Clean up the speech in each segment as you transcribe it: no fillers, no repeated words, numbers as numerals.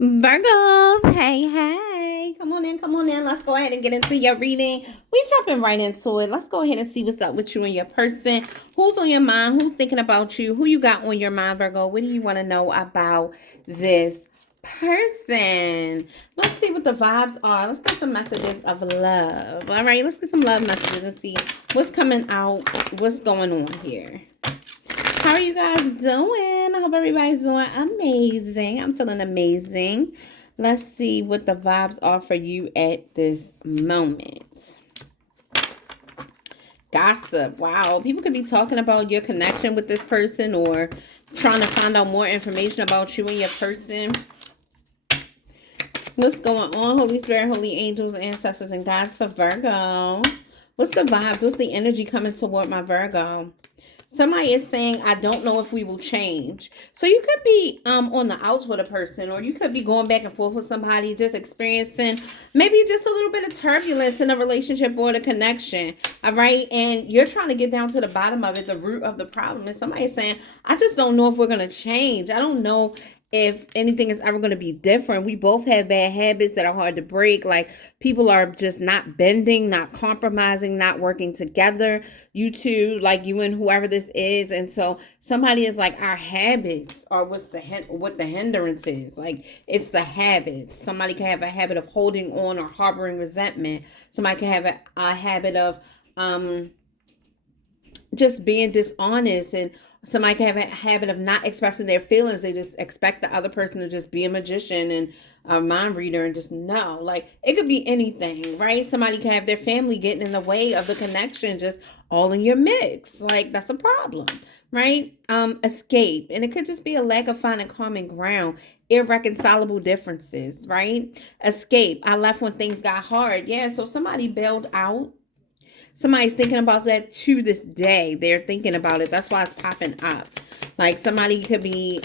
Virgos, hey, hey. Come on in, come on in. Let's go ahead and get into your reading. We jumping right into it. Let's go ahead and see what's up with you and your person. Who's on your mind? Who's thinking about you? Who you got on your mind, Virgo? What do you want to know about this person? Let's see what the vibes are. Let's get some messages of love. All right, let's get some love messages and see what's coming out, what's going on here. How are you guys doing? I hope everybody's doing amazing. I'm feeling amazing. Let's see what the vibes are for you at this moment. Gossip. Wow. People could be talking about your connection with this person or trying to find out more information about you and your person. What's going on? Holy Spirit, holy angels, ancestors, and guides for Virgo. What's the vibes? What's the energy coming toward my Virgo? Somebody is saying, I don't know if we will change. So you could be on the outs with a person, or you could be going back and forth with somebody, just experiencing maybe just a little bit of turbulence in a relationship or the connection. All right. And you're trying to get down to the bottom of it, the root of the problem. And somebody is saying, I just don't know if we're going to change. I don't know if anything is ever going to be different. We both have bad habits that are hard to break. Like, people are just not bending, not compromising, not working together. You two, like you and whoever this is. And so somebody is like, our habits are what the hindrance is. Like, it's the habits. Somebody can have a habit of holding on or harboring resentment. Somebody can have a habit of just being dishonest, and somebody can have a habit of not expressing their feelings. They just expect the other person to just be a magician and a mind reader and just know. Like, it could be anything, right? Somebody can have their family getting in the way of the connection, just all in your mix. Like, that's a problem, right? Escape. And it could just be a lack of finding common ground, irreconcilable differences, right? Escape. I left when things got hard. Yeah, so somebody bailed out. Somebody's thinking about that to this day. They're thinking about it. That's why it's popping up. Like, somebody could be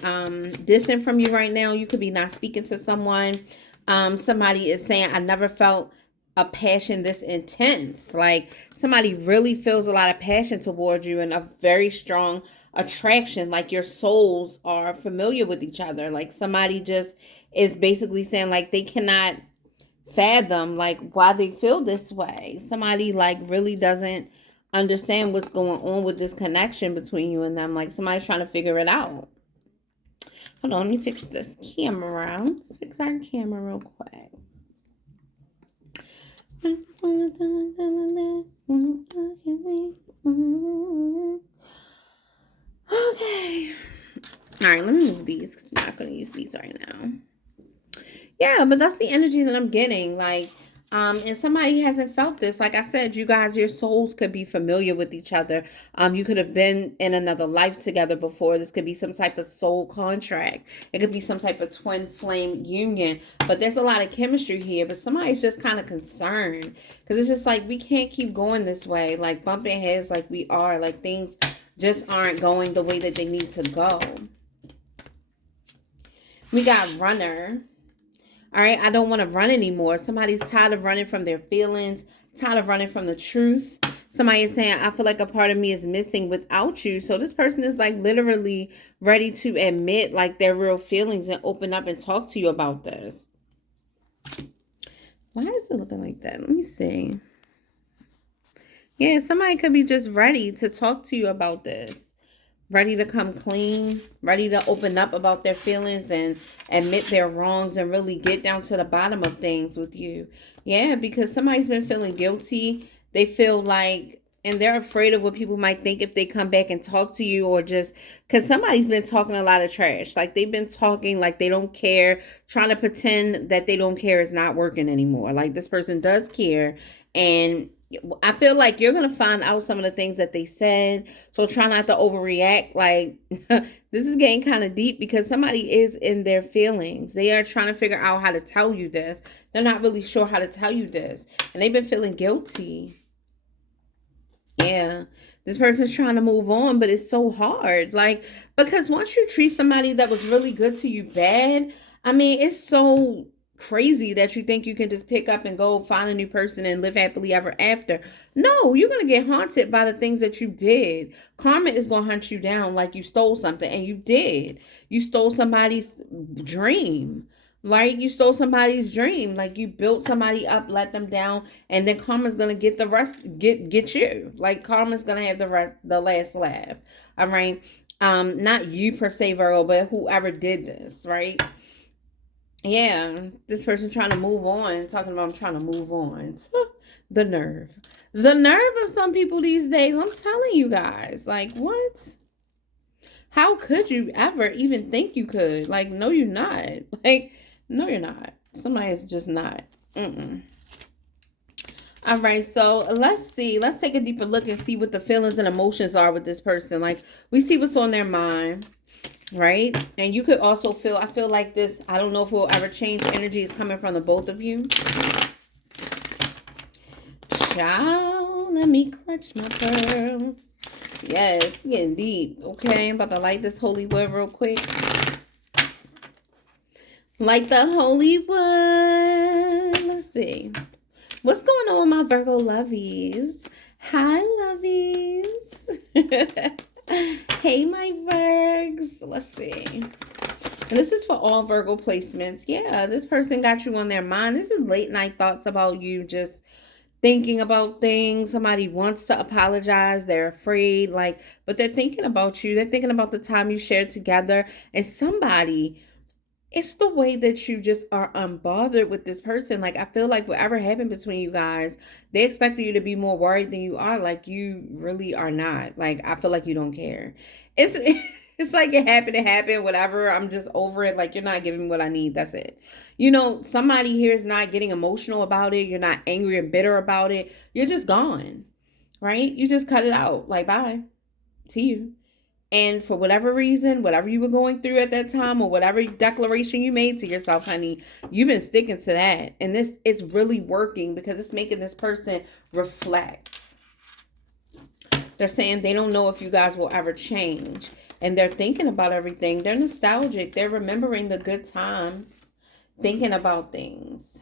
distant from you right now. You could be not speaking to someone. Somebody is saying, I never felt a passion this intense. Like, somebody really feels a lot of passion towards you and a very strong attraction. Like, your souls are familiar with each other. Like, somebody just is basically saying, like, they cannot fathom like why they feel this way. Somebody like really doesn't understand what's going on with this connection between you and them. Like, somebody's trying to figure it out. Hold on, let me fix this camera. Let's fix our camera real quick. Okay. All right, let me move these because I'm not going to use these right now. Yeah, but that's the energy that I'm getting. Like, and somebody hasn't felt this. Like I said, you guys, your souls could be familiar with each other. You could have been in another life together before. This could be some type of soul contract. It could be some type of twin flame union. But there's a lot of chemistry here. But somebody's just kind of concerned. Because it's just like, we can't keep going this way. Like, bumping heads like we are. Like, things just aren't going the way that they need to go. We got runner. All right, I don't want to run anymore. Somebody's tired of running from their feelings, tired of running from the truth. Somebody is saying, I feel like a part of me is missing without you. So this person is like literally ready to admit like their real feelings and open up and talk to you about this. Why is it looking like that? Let me see. Yeah, somebody could be just ready to talk to you about this. Ready to come clean, ready to open up about their feelings and admit their wrongs and really get down to the bottom of things with you. Yeah, because somebody's been feeling guilty. They feel like, and they're afraid of what people might think if they come back and talk to you, or just because somebody's been talking a lot of trash. Like, they've been talking like they don't care, trying to pretend that they don't care is not working anymore. Like, this person does care, and I feel like you're going to find out some of the things that they said. So try not to overreact. Like, this is getting kind of deep because somebody is in their feelings. They are trying to figure out how to tell you this. They're not really sure how to tell you this. And they've been feeling guilty. Yeah. This person's trying to move on, but it's so hard. Like, because once you treat somebody that was really good to you bad, I mean, it's so crazy that you think you can just pick up and go find a new person and live happily ever after. No, you're going to get haunted by the things that you did. Karma is going to hunt you down like you stole something, and you did. You stole somebody's dream. Right? You stole somebody's dream. Like you built somebody up, let them down, and then karma's gonna get the rest, get you. Like karma's gonna have the last laugh. All right. Not you per se, Virgo, but whoever did this, right? Yeah, this person trying to move on, talking about I'm trying to move on. The nerve. The nerve of some people these days. I'm telling you guys. Like, what? How could you ever even think you could? Like, no, you're not. Like, no, you're not. Somebody is just not. Mm-mm. All right, so let's see. Let's take a deeper look and see what the feelings and emotions are with this person. Like, we see what's on their mind, right? And you could also feel, I feel like this, I don't know if it will ever change. Energy is coming from the both of you. Child, let me clutch my pearls. Yes, it's getting deep. Okay, I'm about to light this holy wood real quick. Light the holy wood. Let's see. What's going on with my Virgo lovies? Hi, lovies. Hey, my Virgs. Let's see. And this is for all Virgo placements. Yeah, this person got you on their mind. This is late night thoughts about you, just thinking about things. Somebody wants to apologize. They're afraid, like, but they're thinking about you. They're thinking about the time you shared together. And somebody, it's the way that you just are unbothered with this person. Like, I feel like whatever happened between you guys, they expected you to be more worried than you are. Like, you really are not. Like, I feel like you don't care. It's like it happened, whatever. I'm just over it. Like, you're not giving me what I need. That's it. You know, somebody here is not getting emotional about it. You're not angry and bitter about it. You're just gone, right? You just cut it out. Like, bye to you. And for whatever reason, whatever you were going through at that time or whatever declaration you made to yourself, honey, you've been sticking to that. And it's really working because it's making this person reflect. They're saying they don't know if you guys will ever change. And they're thinking about everything. They're nostalgic. They're remembering the good times. Thinking about things.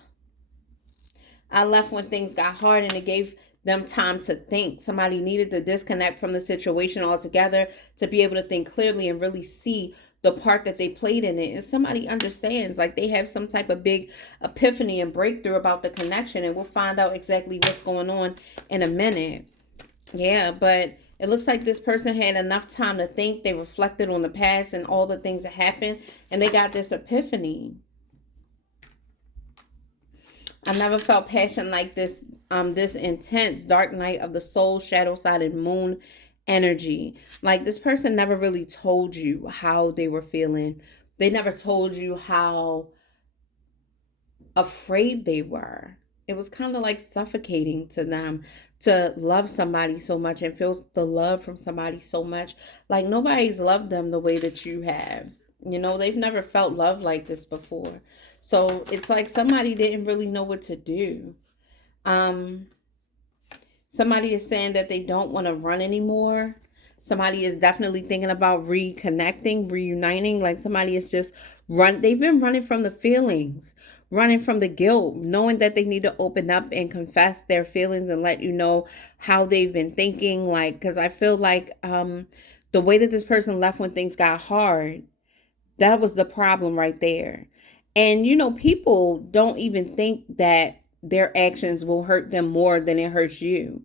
I left when things got hard and it gave them time to think. Somebody needed to disconnect from the situation altogether to be able to think clearly and really see the part that they played in it. And somebody understands, like they have some type of big epiphany and breakthrough about the connection. And we'll find out exactly what's going on in a minute. Yeah, but it looks like this person had enough time to think. They reflected on the past and all the things that happened. And they got this epiphany. I never felt passion like this, this intense dark night of the soul, shadow side, and moon energy. Like this person never really told you how they were feeling. They never told you how afraid they were. It was kind of like suffocating to them to love somebody so much and feel the love from somebody so much. Like nobody's loved them the way that you have. You know, they've never felt love like this before. So it's like somebody didn't really know what to do. Somebody is saying that they don't want to run anymore. Somebody is definitely thinking about reconnecting, reuniting. Like somebody is just they've been running from the feelings, running from the guilt, knowing that they need to open up and confess their feelings and let you know how they've been thinking. Like, because I feel like the way that this person left when things got hard, that was the problem right there. And, you know, people don't even think that their actions will hurt them more than it hurts you.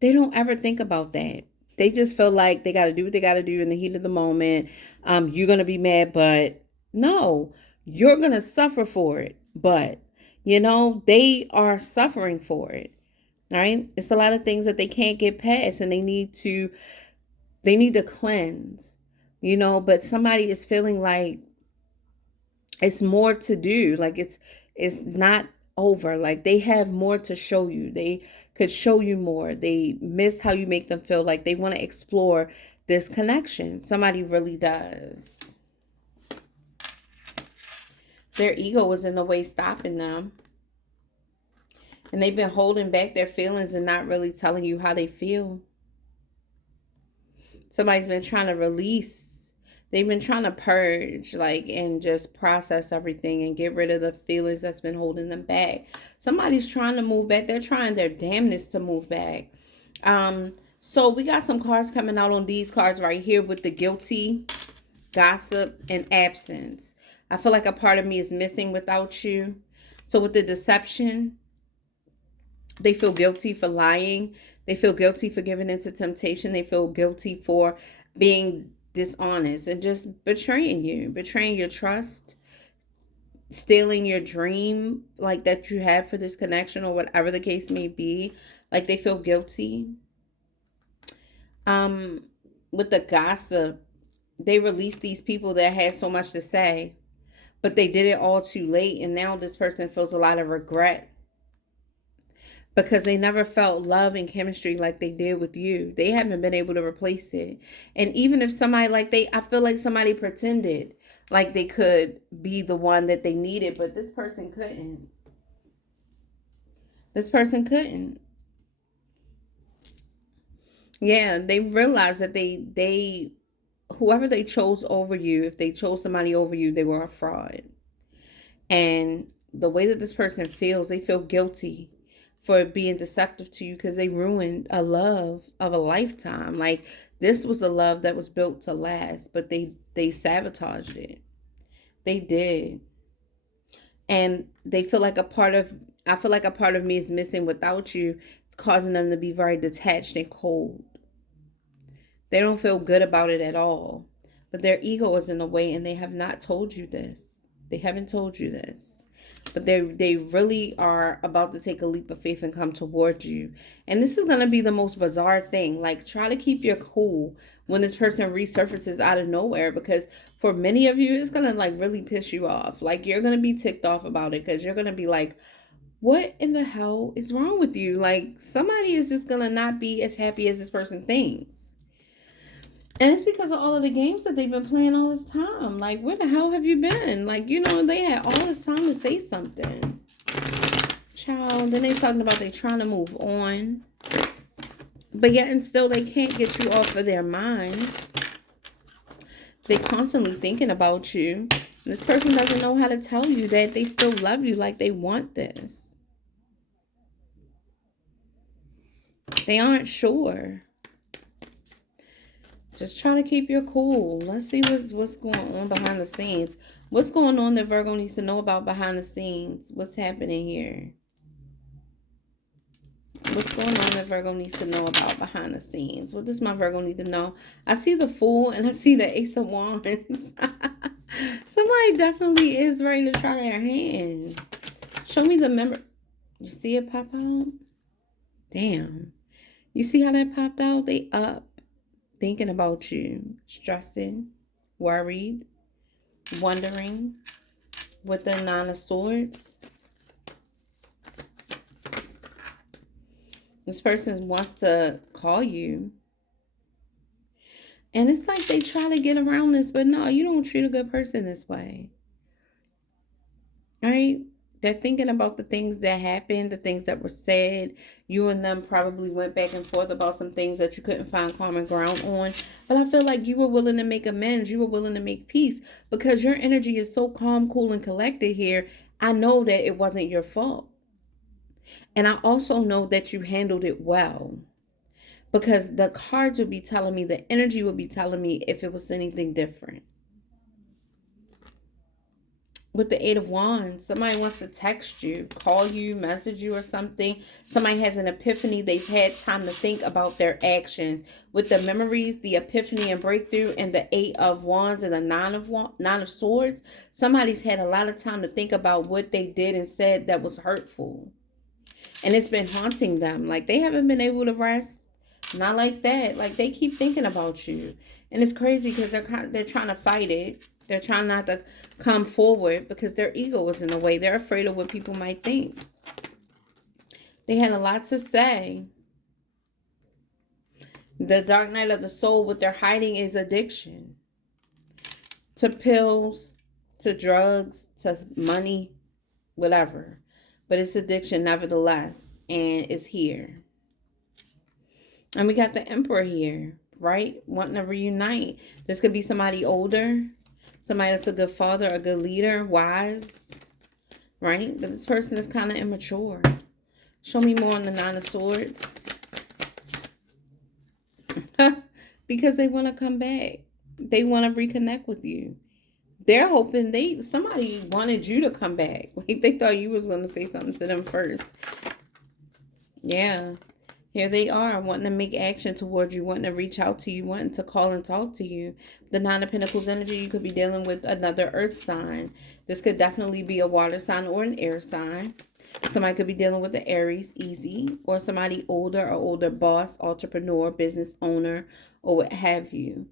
They don't ever think about that. They just feel like they got to do what they got to do in the heat of the moment. You're going to be mad, but no, you're going to suffer for it. But, you know, they are suffering for it, right? It's a lot of things that they can't get past and they need to cleanse, you know, but somebody is feeling like it's more to do. Like it's not over. Like they have more to show you. They could show you more. They miss how you make them feel. Like they want to explore this connection. Somebody really does. Their ego was in the way stopping them. And they've been holding back their feelings and not really telling you how they feel. Somebody's been trying to release. They've been trying to purge, like, and just process everything and get rid of the feelings that's been holding them back. Somebody's trying to move back. They're trying their damnness to move back. So we got some cards coming out on these cards right here with the guilty, gossip, and absence. I feel like a part of me is missing without you. So with the deception, they feel guilty for lying. They feel guilty for giving into temptation. They feel guilty for being dishonest and just betraying your trust, stealing your dream, like that you have for this connection or whatever the case may be. Like they feel guilty. Um, with the gossip, they released these people that had so much to say, but they did it all too late, and now this person feels a lot of regret because they never felt love and chemistry like they did with you. They haven't been able to replace it. And even if somebody I feel like somebody pretended like they could be the one that they needed, but this person couldn't. This person couldn't. Yeah, they realized that they whoever they chose over you, if they chose somebody over you, they were a fraud. And the way that this person feels, they feel guilty for being deceptive to you because they ruined a love of a lifetime. Like this was a love that was built to last, but they sabotaged it. They did. And they feel like I feel like a part of me is missing without you. It's causing them to be very detached and cold. They don't feel good about it at all. But their ego is in the way, and they have not told you this. They haven't told you this. But they really are about to take a leap of faith and come towards you. And this is going to be the most bizarre thing. Like, try to keep your cool when this person resurfaces out of nowhere, because for many of you, it's going to like really piss you off. Like, you're going to be ticked off about it because you're going to be like, what in the hell is wrong with you? Like, somebody is just going to not be as happy as this person thinks. And it's because of all of the games that they've been playing all this time. Like, where the hell have you been? Like, you know, they had all this time to say something. Child, then they talking about they trying to move on. But yet and still they can't get you off of their mind. They constantly thinking about you. This person doesn't know how to tell you that they still love you, like they want this. They aren't sure. Just try to keep your cool. Let's see what's going on behind the scenes. What's going on that Virgo needs to know about behind the scenes? What's happening here? What's going on that Virgo needs to know about behind the scenes? What does my Virgo need to know? I see the Fool and I see the Ace of Wands. Somebody definitely is ready to try their hand. Show me the member. You see it pop out? Damn. You see how that popped out? They up. Thinking about you, stressing, worried, wondering, with the Nine of Swords. This person wants to call you. And it's like they try to get around this, but no, you don't treat a good person this way. All right? They're thinking about the things that happened, the things that were said. You and them probably went back and forth about some things that you couldn't find common ground on. But I feel like you were willing to make amends. You were willing to make peace because your energy is so calm, cool, and collected here. I know that it wasn't your fault. And I also know that you handled it well, because the cards would be telling me, the energy would be telling me if it was anything different. With the Eight of Wands, somebody wants to text you, call you, message you or something. Somebody has an epiphany. They've had time to think about their actions. With the memories, the epiphany and breakthrough, and the Eight of Wands and the Nine of Swords, somebody's had a lot of time to think about what they did and said that was hurtful. And it's been haunting them. Like, they haven't been able to rest. Not like that. Like, they keep thinking about you. And it's crazy because they're trying to fight it. They're trying not to come forward because their ego is in the way. They're afraid of what people might think. They had a lot to say. The Dark Night of the Soul, what they're hiding is addiction. To pills, to drugs, to money, whatever. But it's addiction nevertheless. And it's here. And we got the Emperor here, right? Wanting to reunite. This could be somebody older. Somebody that's a good father, a good leader, wise, right? But this person is kind of immature. Show me more on the Nine of Swords. Because they want to come back. They want to reconnect with you. They're hoping somebody wanted you to come back. Like they thought you was going to say something to them first. Yeah. Here they are, wanting to make action towards you, wanting to reach out to you, wanting to call and talk to you. The Nine of Pentacles energy, you could be dealing with another earth sign. This could definitely be a water sign or an air sign. Somebody could be dealing with the Aries, easy, or somebody older, or older boss, entrepreneur, business owner, or what have you.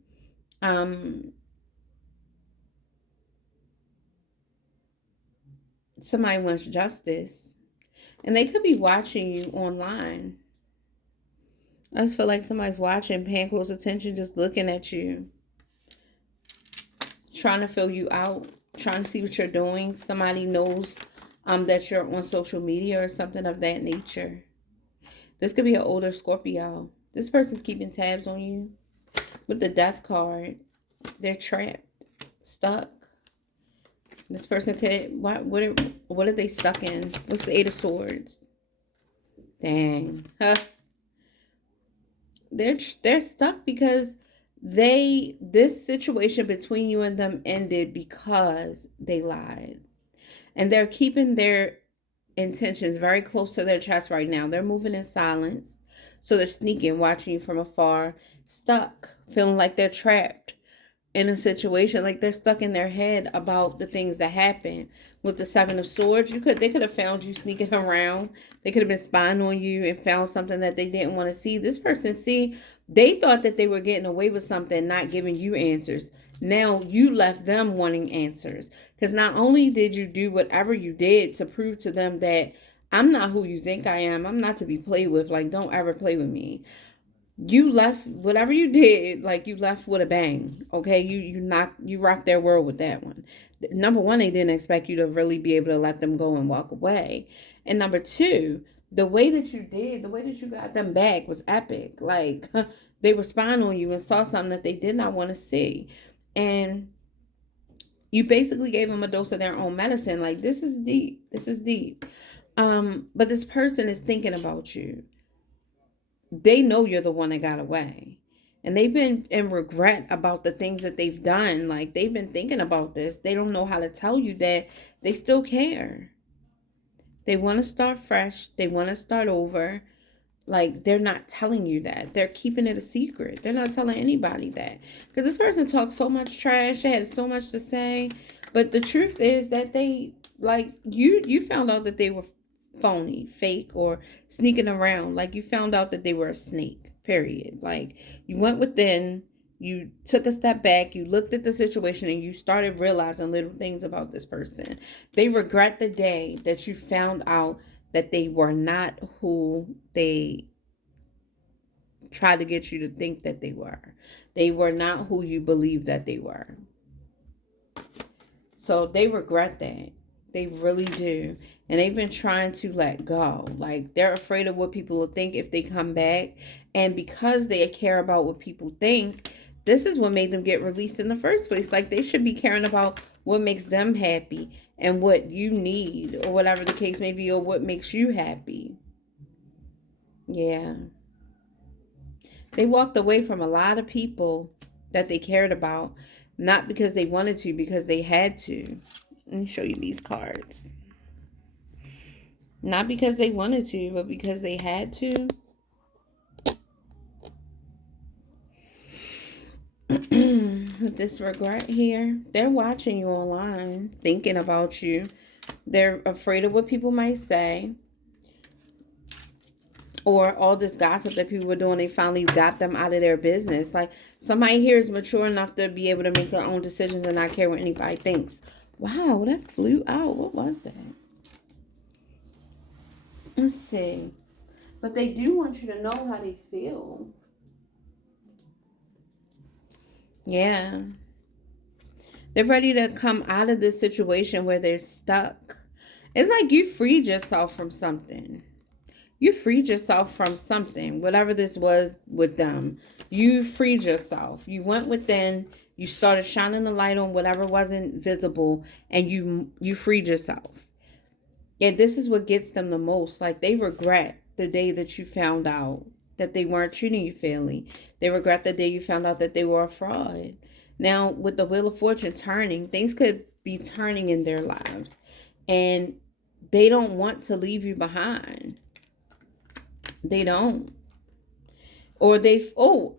Somebody wants justice, and they could be watching you online. I just feel like somebody's watching, paying close attention, just looking at you, trying to fill you out, trying to see what you're doing. Somebody knows that you're on social media or something of that nature. This could be an older Scorpio. This person's keeping tabs on you. With the Death card, they're trapped, stuck. This person could, what are they stuck in? What's the Eight of Swords? Dang. Huh. They're stuck because this situation between you and them ended because they lied. And they're keeping their intentions very close to their chest right now. They're moving in silence. So they're sneaking, watching you from afar, stuck, feeling like they're trapped in a situation, like they're stuck in their head about the things that happen. With the Seven of Swords, they could have found you sneaking around. They could have been spying on you and found something that they didn't want to see. This person, they thought that they were getting away with something, not giving you answers. Now you left them wanting answers. Because not only did you do whatever you did to prove to them that I'm not who you think I am. I'm not to be played with. Like, don't ever play with me. You left, whatever you did, like you left with a bang. Okay, you rocked their world with that one. Number one, they didn't expect you to really be able to let them go and walk away. And number two, the way that you got them back was epic. Like they were spying on you and saw something that they did not want to see. And you basically gave them a dose of their own medicine. Like, this is deep. This is deep. But this person is thinking about you. They know you're the one that got away. And they've been in regret about the things that they've done. Like, they've been thinking about this. They don't know how to tell you that they still care. They want to start fresh. They want to start over. Like, they're not telling you that. They're keeping it a secret. They're not telling anybody that. Because this person talked so much trash. They had so much to say. But the truth is that they, like, you found out that they were phony, fake, or sneaking around. Like, you found out that they were a snake, period. Like, you went within, you took a step back, you looked at the situation, and you started realizing little things about this person. They regret the day that you found out that they were not who they tried to get you to think that they were. They were not who you believed that they were. So they regret that. They really do. And they've been trying to let go. Like, they're afraid of what people will think if they come back. And because they care about what people think, this is what made them get released in the first place. Like, they should be caring about what makes them happy and what you need, or whatever the case may be, or what makes you happy. Yeah. They walked away from a lot of people that they cared about, not because they wanted to, because they had to. Let me show you these cards. Not because they wanted to, but because they had to. With this regret here, they're watching you online, thinking about you. They're afraid of what people might say. Or all this gossip that people were doing, they finally got them out of their business. Like, somebody here is mature enough to be able to make their own decisions and not care what anybody thinks. Wow, that flew out. What was that? Let's see. But they do want you to know how they feel. Yeah. They're ready to come out of this situation where they're stuck. It's like you freed yourself from something. You freed yourself from something. Whatever this was with them. You freed yourself. You went within. You started shining the light on whatever wasn't visible. And you freed yourself. And this is what gets them the most. Like, they regret the day that you found out that they weren't treating you fairly. They regret the day you found out that they were a fraud. Now, with the Wheel of Fortune turning, things could be turning in their lives. And they don't want to leave you behind. They don't. Or Virgo,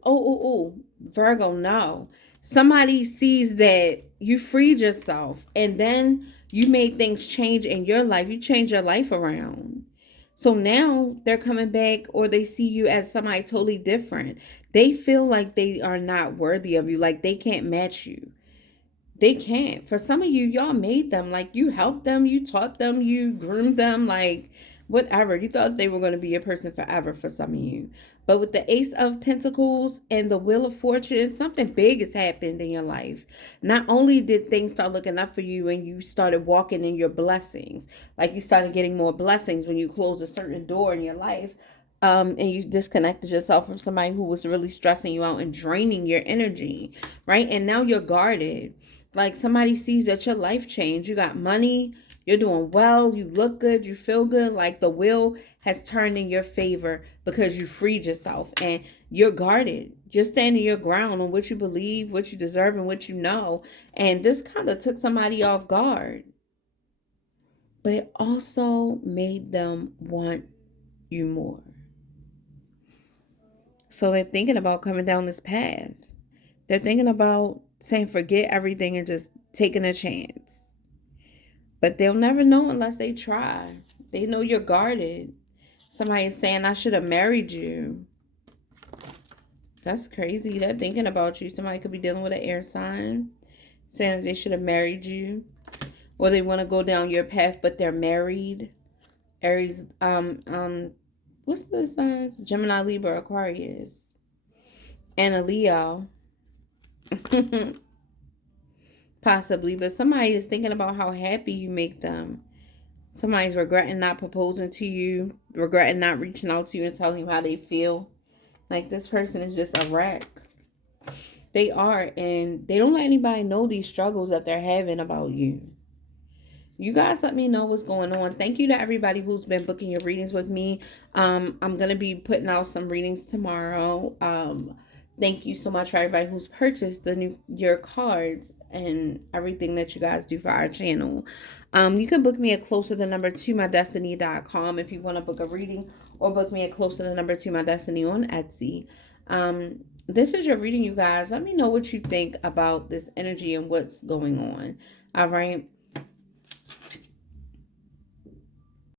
no. Somebody sees that you freed yourself and then you made things change in your life. You changed your life around. So now they're coming back, or they see you as somebody totally different. They feel like they are not worthy of you, like they can't match you. They can't. For some of you, y'all made them. Like, you helped them, you taught them, you groomed them, like whatever. You thought they were going to be your person forever for some of you. But with the Ace of Pentacles and the Wheel of Fortune, something big has happened in your life. Not only did things start looking up for you and you started walking in your blessings, like you started getting more blessings when you closed a certain door in your life, and you disconnected yourself from somebody who was really stressing you out and draining your energy, right? And now you're guarded. Like, somebody sees that your life changed. You got money, you're doing well, you look good, you feel good. Like, the wheel has turned in your favor because you freed yourself and you're guarded. You're standing your ground on what you believe, what you deserve, and what you know. And this kind of took somebody off guard. But it also made them want you more. So they're thinking about coming down this path. They're thinking about saying forget everything and just taking a chance. But they'll never know unless they try. They know you're guarded. Somebody is saying, I should have married you. That's crazy. They're thinking about you. Somebody could be dealing with an air sign, saying that they should have married you. Or they want to go down your path, but they're married. Aries, what's the signs? Gemini, Libra, Aquarius. And a Leo. Possibly, but somebody is thinking about how happy you make them. Somebody's regretting not proposing to you, regretting not reaching out to you and telling you how they feel. Like, this person is just a wreck. They are, and they don't let anybody know these struggles that they're having about you. You guys let me know what's going on. Thank you to everybody who's been booking your readings with me. I'm going to be putting out some readings tomorrow. Thank you so much for everybody who's purchased your cards and everything that you guys do for our channel. You can book me at closer2MyDestinys.com if you want to book a reading, or book me at closer2MyDestiny on Etsy. This is your reading, you guys. Let me know what you think about this energy and what's going on. All right.